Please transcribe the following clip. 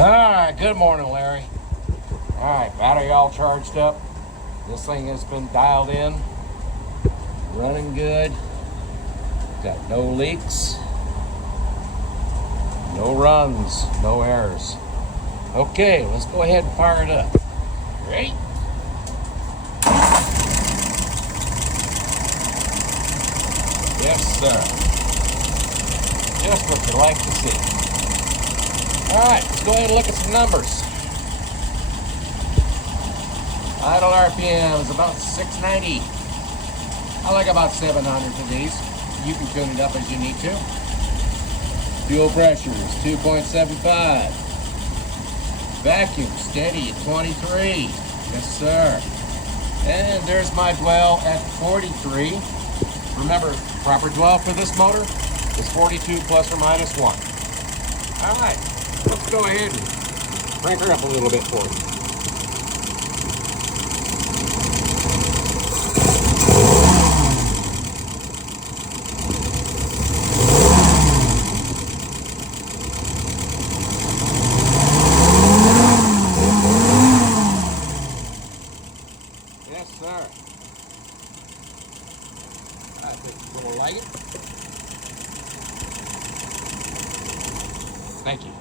Alright, good morning, Larry. Alright, battery all charged up. This thing has been dialed in. Running good. Got no leaks. No runs. No errors. Okay, let's go ahead and fire it up. Ready? Yes, sir. Just what you like to see. Alright, let's go ahead and look at some numbers. Idle RPM is about 690. I like about 700 of these. You can tune it up as you need to. Fuel pressure is 2.75. Vacuum steady at 23. Yes, sir. And there's my dwell at 43. Remember, proper dwell for this motor is 42 plus or minus 1. All right, let's go ahead and crank her up a little bit for you. Yes, sir. I think you're going to like it. Thank you.